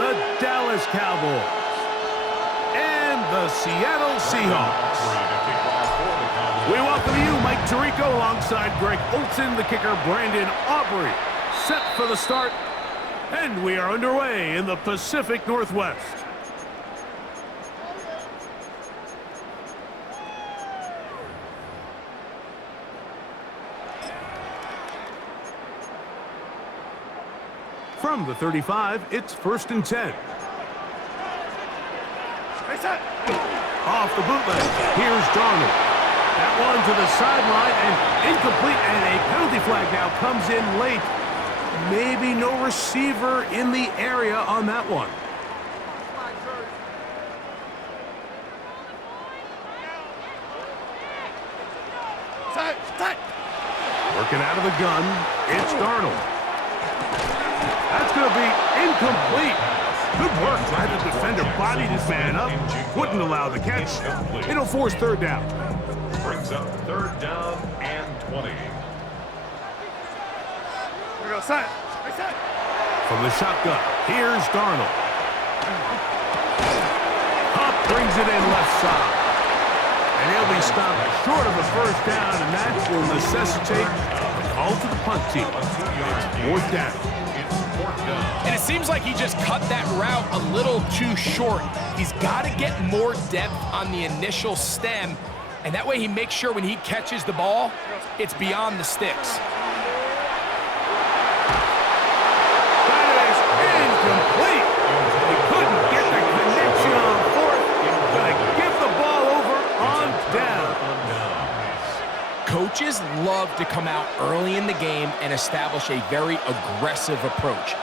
the Dallas Cowboys, and the Seattle Seahawks. We welcome you, Mike Tirico, alongside Greg Olson, the kicker, Brandon Aubrey, set for the start, and we are underway in the Pacific Northwest. From the 35, it's 1st and 10. Off the bootleg, here's Darnold. That one to the sideline and incomplete, and a penalty flag now comes in late. Maybe no receiver in the area on that one. Working out of the gun, it's Darnold. That's going to be incomplete. Good work. Glad the defender bodied his man up. Wouldn't allow the catch. It'll force 3rd down. Brings up 3rd down and 20. From the shotgun, here's Darnold. Up brings it in left side. And he'll be stopped short of a 1st down, and that will necessitate a call to the punt team. It's 4th down. And it seems like he just cut that route a little too short. He's got to get more depth on the initial stem, and that way he makes sure when he catches the ball, it's beyond the sticks. That is incomplete. He couldn't get the connection on 4th. Gonna give the ball over on down. Coaches love to come out early in the game and establish a very aggressive approach.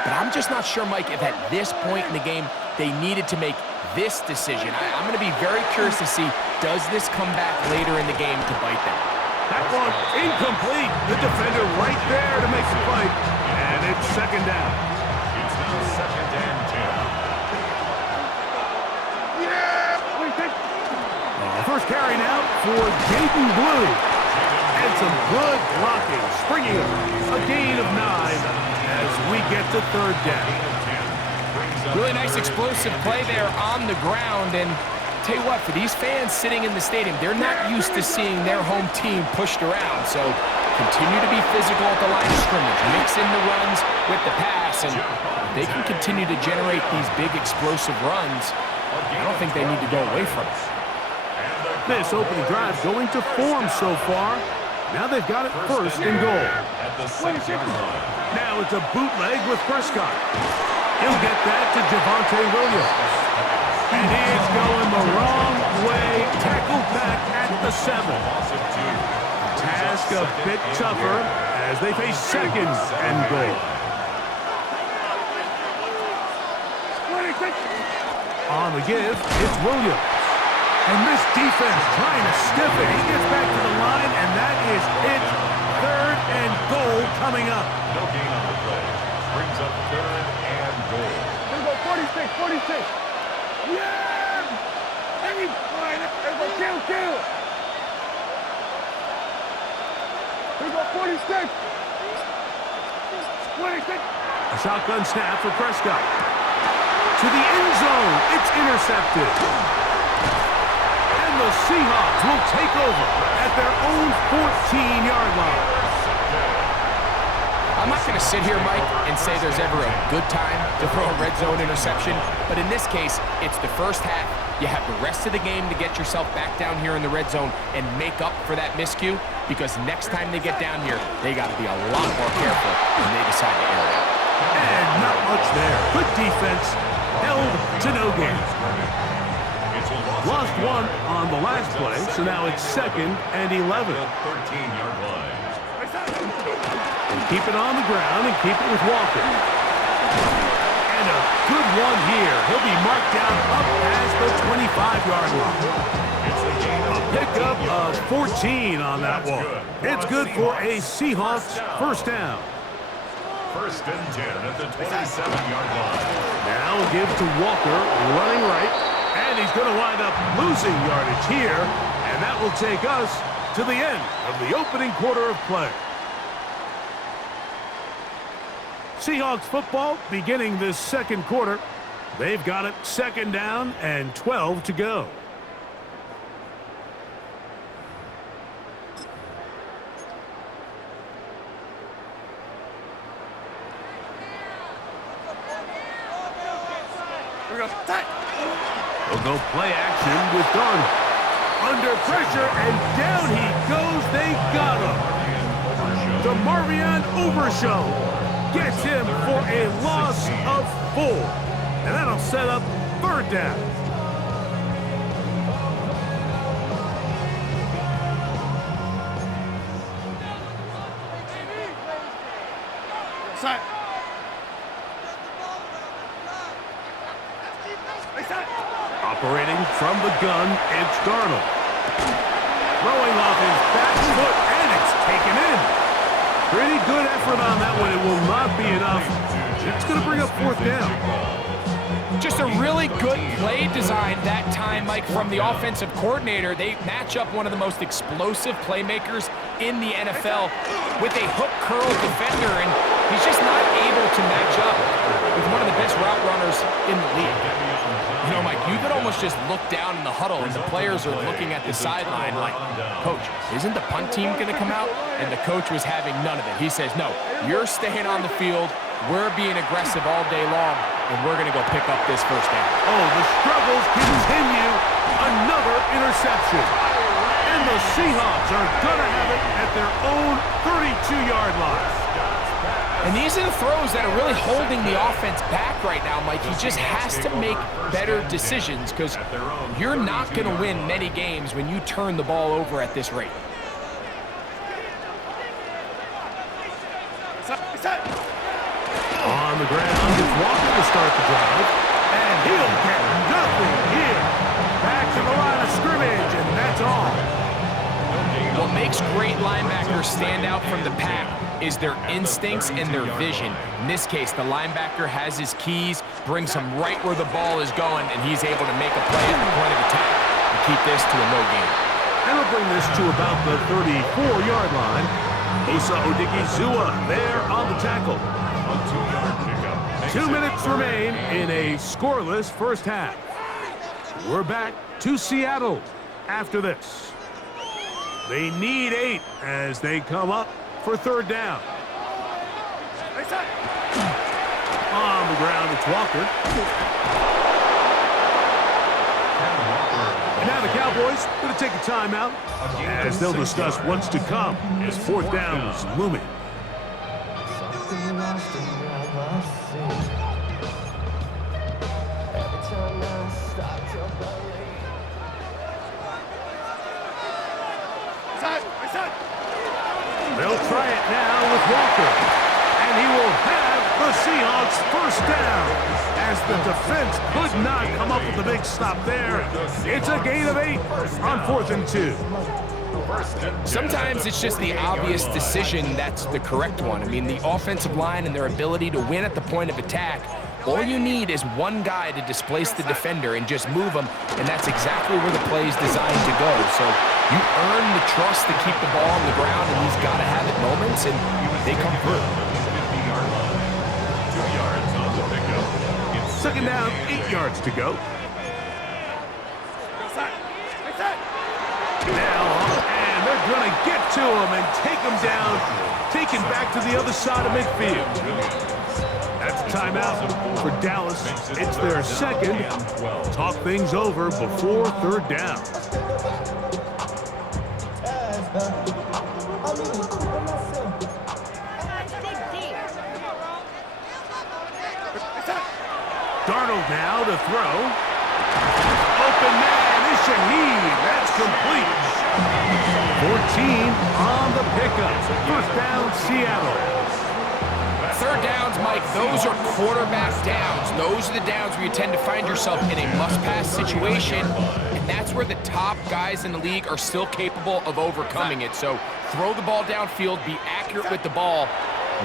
But I'm just not sure, Mike, if at this point in the game they needed to make this decision. I'm going to be very curious to see, does this come back later in the game to bite them? That one incomplete. The defender right there to make the play. And it's 2nd down. It's now 2nd and 10. First carry now for Jaden Blue. And some good blocking. Springing a gain of 9 as we get to 3rd down. Really nice explosive play there on the ground. And tell you what, for these fans sitting in the stadium, they're not used to seeing their home team pushed around. So continue to be physical at the line of scrimmage. Mix in the runs with the pass. And they can continue to generate these big explosive runs. I don't think they need to go away from it. This opening drive going to form so far. Now they've got it 1st and goal. Now it's a bootleg with Prescott. He'll get that to Javonte Williams. And he is going the wrong way. Tackled back at the 7. Task a bit tougher as they face 2nd and goal. On the give, it's Williams. And this defense trying to stiff it. He gets back to the line, and that is it. 3rd and goal coming up. No gain on the play. Brings up 3rd and goal. Here we go, 46, 46. Yeah! Hey, there's a kill. Here we go, 46. 26. A shotgun snap for Prescott. To the end zone. It's intercepted. The Seahawks will take over at their own 14-yard line. I'm not going to sit here, Mike, and say there's ever a good time to throw a red zone interception, but in this case, it's the first half. You have the rest of the game to get yourself back down here in the red zone and make up for that miscue, because next time they get down here, they got to be a lot more careful when they decide to air it out. And not much there. Good defense. Held to no gain. Lost one on the last play, so now it's 2nd and 11. 13-yard line. And keep it on the ground and keep it with Walker. And a good one here. He'll be marked down up past the 25-yard line. A pickup of 14 on that one. It's good for a Seahawks 1st down. 1st and 10 at the 27-yard line. Now give to Walker, running right. And he's going to wind up losing yardage here, and that will take us to the end of the opening quarter of play. Seahawks football beginning this second quarter. They've got it 2nd down and 12 to go. They'll go play action with Darnold. Under pressure, and down he goes. They got him. DeMarvion Overshow gets him for a loss of 4. And that'll set up 3rd down. Operating from the gun, it's Darnold. Throwing off his back foot, and it's taken in. Pretty good effort on that one. It will not be enough. It's going to bring up 4th down. Just a really good play design that time, Mike, from the offensive coordinator. They match up one of the most explosive playmakers in the NFL with a hook curl defender, and he's just not able to match up with one of the best route runners in the league. You know, Mike, you could almost just look down in the huddle and the players are looking at the sideline like, Coach, isn't the punt team going to come out? And the coach was having none of it. He says, no, you're staying on the field. We're being aggressive all day long, and we're going to go pick up this 1st down. Oh, the struggles continue. Another interception. And the Seahawks are going to have it at their own 32-yard line. And these are the throws that are really holding the offense back right now, Mike. He just has to make better decisions because you're not going to win many games when you turn the ball over at this rate. On the ground, it's Walker to start the drive. And he'll get nothing here. Back to the line of scrimmage, and that's all. What makes great linebackers stand out from the pack is their instincts and their vision. In this case, the linebacker has his keys, brings him right where the ball is going, and he's able to make a play at the point of attack and keep this to a no gain. And he'll bring this to about the 34-yard line. Asa Odigizua there on the tackle. 2 minutes remain in a scoreless first half. We're back to Seattle after this. They need 8 as they come up for 3rd down. On the ground, it's Walker. And now the Cowboys going to take a timeout as they'll discuss what's to come as 4th down is looming. They'll try it now with Walker. And he will have the Seahawks 1st down. As the defense could not come up with the big stop there. It's a gain of 8 on 4th and 2. Sometimes it's just the obvious decision that's the correct one. I mean, the offensive line and their ability to win at the point of attack, all you need is one guy to displace the defender and just move him, and that's exactly where the play is designed to go. So you earn the trust to keep the ball on the ground, and he's got to have it moments, and they come through. 2nd down, 8 yards to go. Now, and they're going to get to him and take him down, taken back to the other side of midfield. That's a timeout for Dallas. It's their 2nd. Talk things over before 3rd down. Darnold now to throw. Open man is Shaheed. That's complete. 14 on the pickup. 1st down, Seattle. 3rd downs, Mike, those are quarterback downs. Those are the downs where you tend to find yourself in a must-pass situation, and that's where the top guys in the league are still capable of overcoming it. So throw the ball downfield, be accurate with the ball.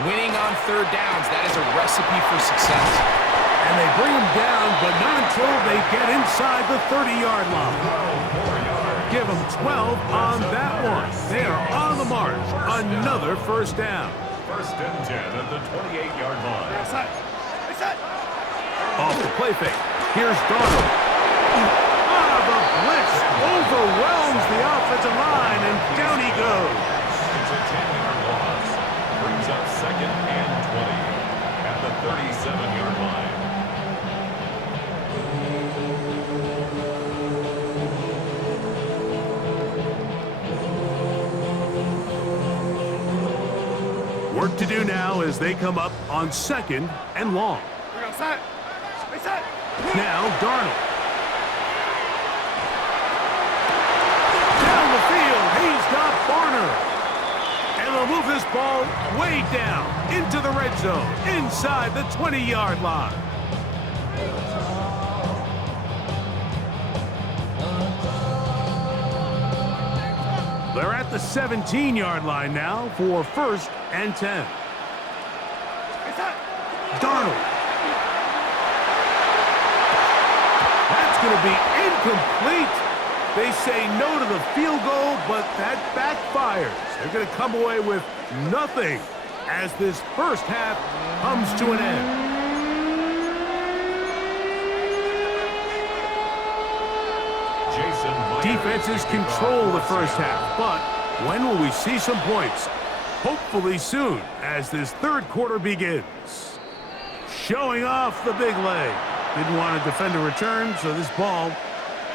Winning on 3rd downs, that is a recipe for success. And they bring him down, but not until they get inside the 30-yard line. Give them 12 on that one. They are on the march. Another 1st down. 1st and 10 at the 28-yard line. Off the play fake. Here's Darnold. The blitz overwhelms the offensive line, and down he goes. It's a 10-yard loss. Brings up 2nd and 20 at the 37-yard line. Work to do now as they come up on 2nd and long. Now Darnold. Down the field, he's got Barner. And they'll move this ball way down into the red zone, inside the 20-yard line. They're at the 17-yard line now for 1st and 10. Darnold. That's going to be incomplete. They say no to the field goal, but that backfires. They're going to come away with nothing as this first half comes to an end. Defenses control the first half, but when will we see some points? Hopefully soon as this third quarter begins. Showing off the big leg. Didn't want to defend a return, so this ball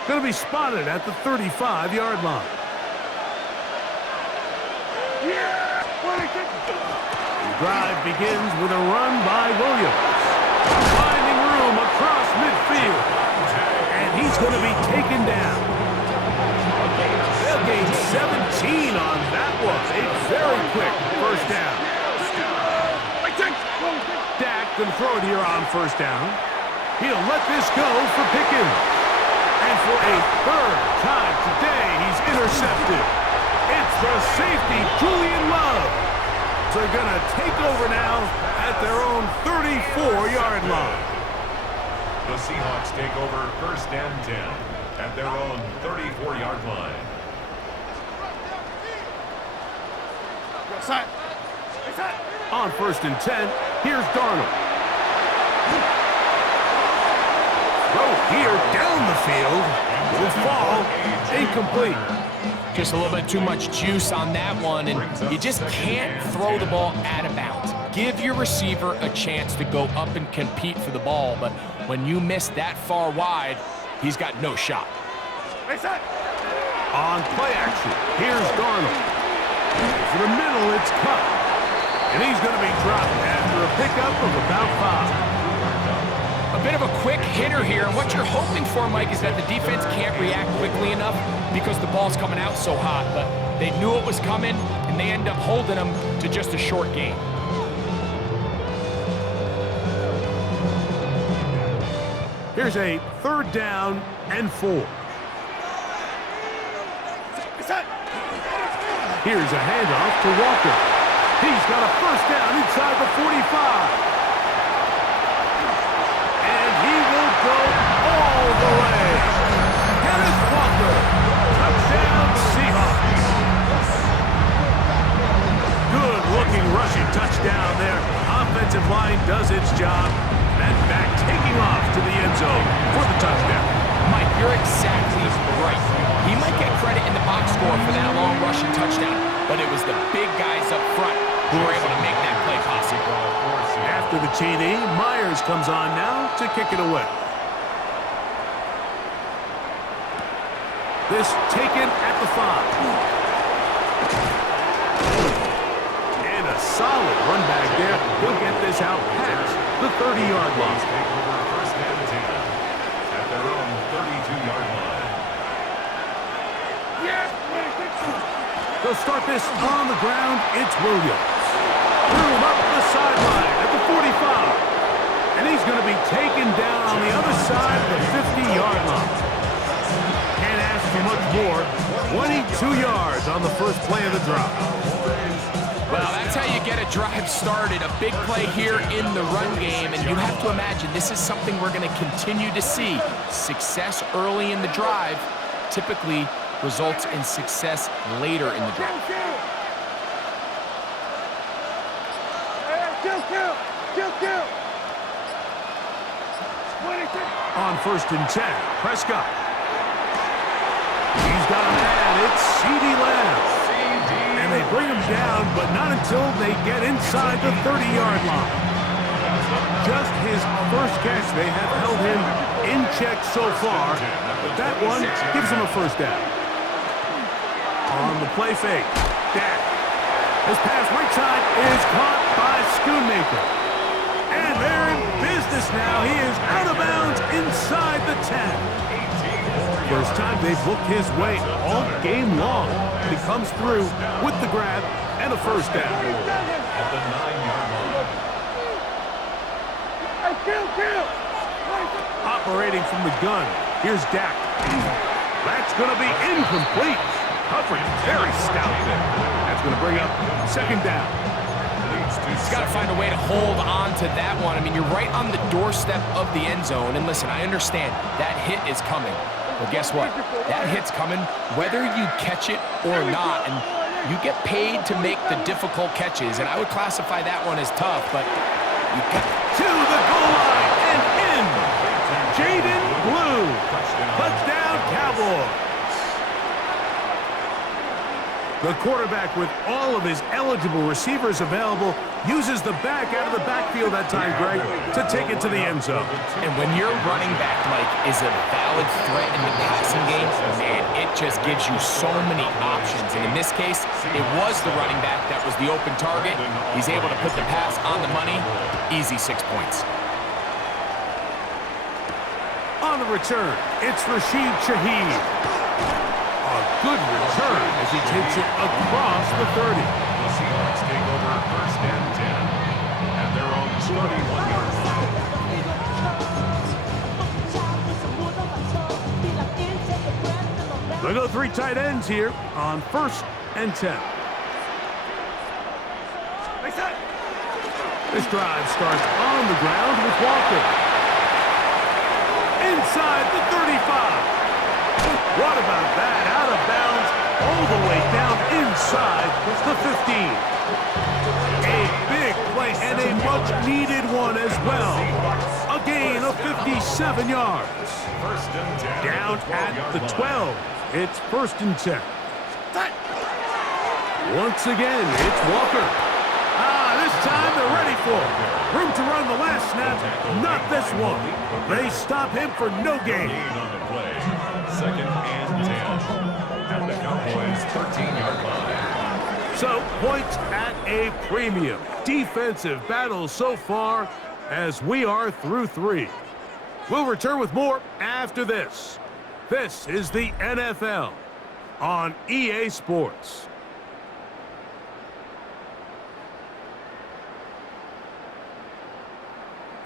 going to be spotted at the 35-yard line. The drive begins with a run by Williams. Finding room across midfield. And he's going to be taken down. They'll gain 17 on that one. A very quick first down. Dak can throw it here on first down. He'll let this go for Pickens. And for a third time today, he's intercepted. It's the safety, Julian Love. They're going to take over now at their own 34-yard line. The Seahawks take over 1st and 10 at their own 34-yard line. On 1st and 10, here's Darnold. Throw here down the field. Will fall. Incomplete. Just a little bit too much juice on that one, and you just can't throw the ball out of bounds. Give your receiver a chance to go up and compete for the ball, but when you miss that far wide, he's got no shot. On play action, here's Darnold. For the middle, it's cut. And he's going to be dropped after a pickup of about 5. A bit of a quick hitter here, and what you're hoping for, Mike, is that the defense can't react quickly enough because the ball's coming out so hot, but they knew it was coming, and they end up holding them to just a short gain. Here's a 3rd down and 4. Here's a handoff to Walker. He's got a first down inside the 45. And he will go all the way. Kenneth Walker, touchdown Seahawks. Good-looking rushing touchdown there. Offensive line does its job. And back taking off to the end zone for the touchdown. Mike, you're exactly right. He might get credit in the box score for that long rushing touchdown, but it was the big guys up front who were able to make that play possible. After the TD, Myers comes on now to kick it away. This taken at the 5. And a solid run back there. He'll get this out past the 30-yard line. Take over 1st and 10 at their own 32-yard line. They'll start this on the ground. It's Williams. Threw him up the sideline at the 45. And he's going to be taken down on the other side of the 50-yard line. Can't ask for much more. 22 yards on the first play of the drive. Well, that's how you get a drive started. A big play here in the run game, and you have to imagine this is something we're going to continue to see. Success early in the drive typically results in success later in the drive. Kill, kill. 26. On 1st and 10, Prescott. He's got a man. It's CeeDee Lamb. And they bring him down, but not until they get inside the 30-yard line. Just his first catch. They have held him in check so far, but that one gives him a first down. On the play fake, Dak. His pass right side is caught by Schoonmaker. And they're in business now. He is out of bounds inside the 10. First time they've looked his way all game long. He comes through with the grab and a first down. At the 9-yard line. Hey, kill. Operating from the gun, here's Dak. That's going to be incomplete. Coverage very stout there. That's going to bring up second down. He's got to find a way to hold on to that one. I mean, you're right on the doorstep of the end zone. And listen, I understand that hit is coming. But guess what? That hit's coming whether you catch it or not. And you get paid to make the difficult catches. And I would classify that one as tough, but you got to the goal line and in. Jaden Blue. Touchdown, Cowboys. The quarterback, with all of his eligible receivers available, uses the back out of the backfield that time, Greg, to take it to the end zone. And when your running back, Mike, is a valid threat in the passing game, man, it just gives you so many options. And in this case, it was the running back that was the open target. He's able to put the pass on the money. Easy 6 points. On the return, it's Rashid Shaheed. A good return as he takes it across the 30. The Seahawks take over 1st and 10 at their own 31-yard line. They go 3 tight ends here on 1st and 10. This drive starts on the ground with Walker. Inside the 35. What about that? Out of bounds, all the way down inside the 15. A big play and a much-needed one as well. A gain of 57 yards. Down at the 12. It's 1st and 10. Once again, it's Walker. This time they're ready for it. Room to run the last snap, not this one. They stop him for no gain. On the play. 2nd and 10 at the Cowboys' 13-yard line. So, points at a premium. Defensive battle so far as we are through 3. We'll return with more after this. This is the NFL on EA Sports.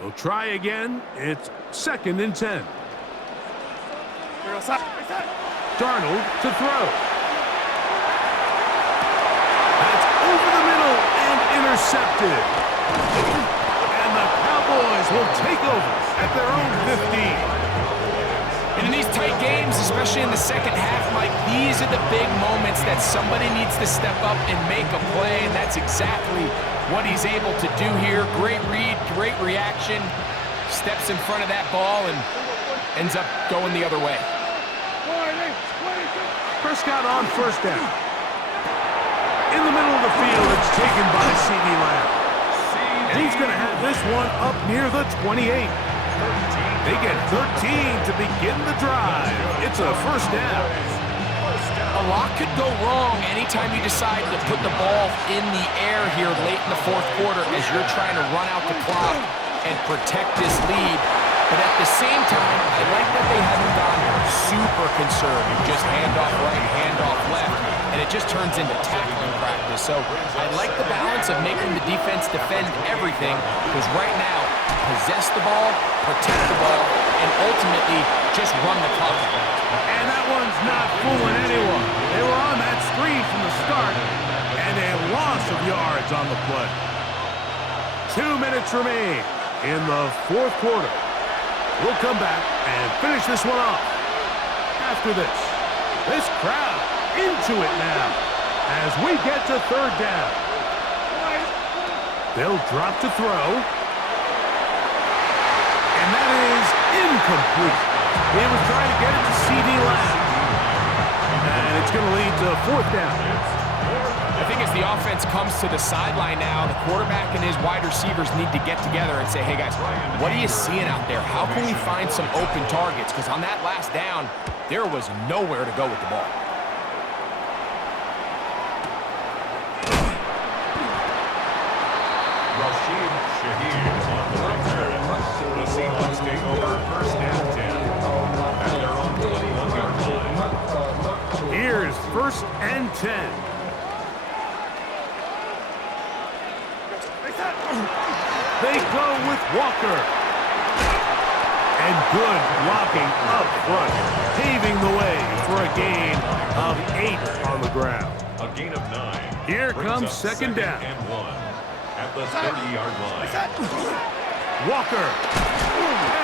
They'll try again. It's 2nd and 10. Darnold to throw. That's over the middle and intercepted. And the Cowboys will take over at their own 15. And in these tight games, especially in the second half, Mike, these are the big moments that somebody needs to step up and make a play, and that's exactly what he's able to do here. Great read, great reaction, steps in front of that ball and ends up going the other way. Prescott on 1st down. In the middle of the field, it's taken by CeeDee Lamb. And he's going to have this one up near the 28. They get 13 to begin the drive. It's a 1st down. A lot could go wrong anytime you decide to put the ball in the air here late in the 4th quarter as you're trying to run out the clock and protect this lead. But at the same time, I like that they haven't gone super conservative. Just handoff right, handoff left, and it just turns into tackling practice. So I like the balance of making the defense defend everything, because right now, possess the ball, protect the ball, and ultimately just run the clock out. And that one's not fooling anyone. They were on that screen from the start, and a loss of yards on the play. 2 minutes remain in the 4th quarter. We'll come back and finish this one off. After this crowd into it now as we get to 3rd down. They'll drop to throw. that is incomplete. He was trying to get it to C.D. Lamb. And it's going to lead to 4th down. I think as the offense comes to the sideline now, the quarterback and his wide receivers need to get together and say, hey, guys, what are you seeing out there? How can we find some open targets? Because on that last down, there was nowhere to go with the ball. Rashid Shaheed on the return. The Seahawks take over 1st and 10 at their own 21-yard line. Here's 1st and 10. They go with Walker. And good blocking up front, paving the way for a gain of 8 on the ground. A gain of 9. Here Brings comes up 2nd down. and 1 at the 30-yard line. Walker.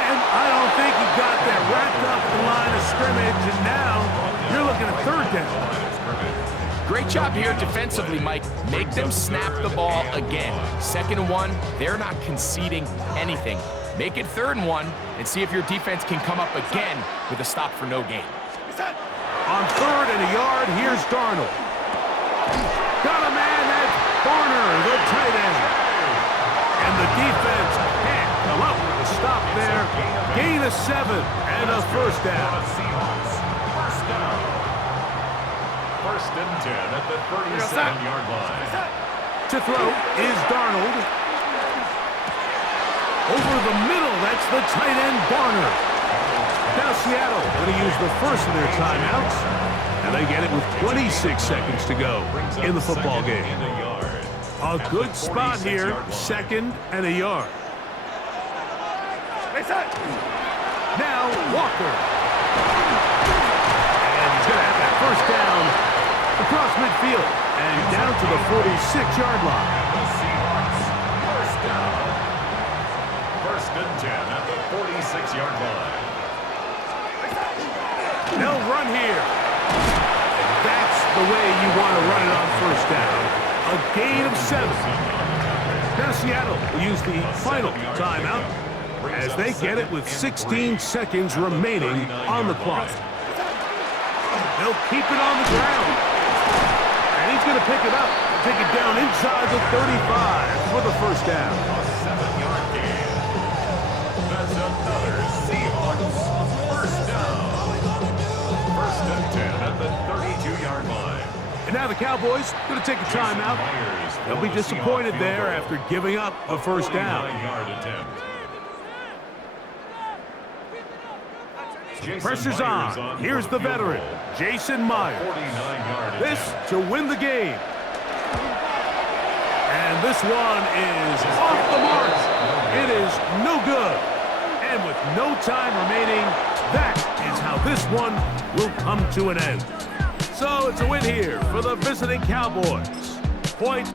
And I don't think he got that wrapped up the line of scrimmage, and now you're looking at 3rd down. Great job here defensively, Mike. Make them snap the ball again. 2nd and 1, they're not conceding anything. Make it 3rd and 1 and see if your defense can come up again with a stop for no gain. On 3rd and a yard, here's Darnold. Got a man, that's Barner, the tight end. And the defense can't come up with a stop there. Gain of 7 and a 1st down. Seahawks, 1st down. 1st and 10 at the 37-yard line. To throw is Darnold. Over the middle, that's the tight end, Barner. Now Seattle going to use the first of their timeouts, and they get it with 26 seconds to go in the football game. A good spot here, 2nd and a yard. Now Walker. And he's going to have that 1st down across midfield and down to the 46-yard line. The Seahawks, 1st down. 1st and 10 at the 46-yard line. They'll run here. That's the way you want to run it on 1st down. A gain of 7. Now Seattle will use the final timeout as they get it with 16 seconds remaining on the clock. They'll keep it on the ground. And he's going to pick it up. Take it down inside the 35 for the 1st down. A 7-yard gain. That's another Seahawks 1st down. 1st and 10 at the 32-yard line. And now the Cowboys going to take a timeout. They'll be disappointed there after giving up a 1st down. 49-yard attempt. Pressure's on. Here's the veteran, Jason Myers. 49-yard This to win the game. And this one is off the mark. It is no good. And with no time remaining, that is how this one will come to an end. So it's a win here for the visiting Cowboys. Point.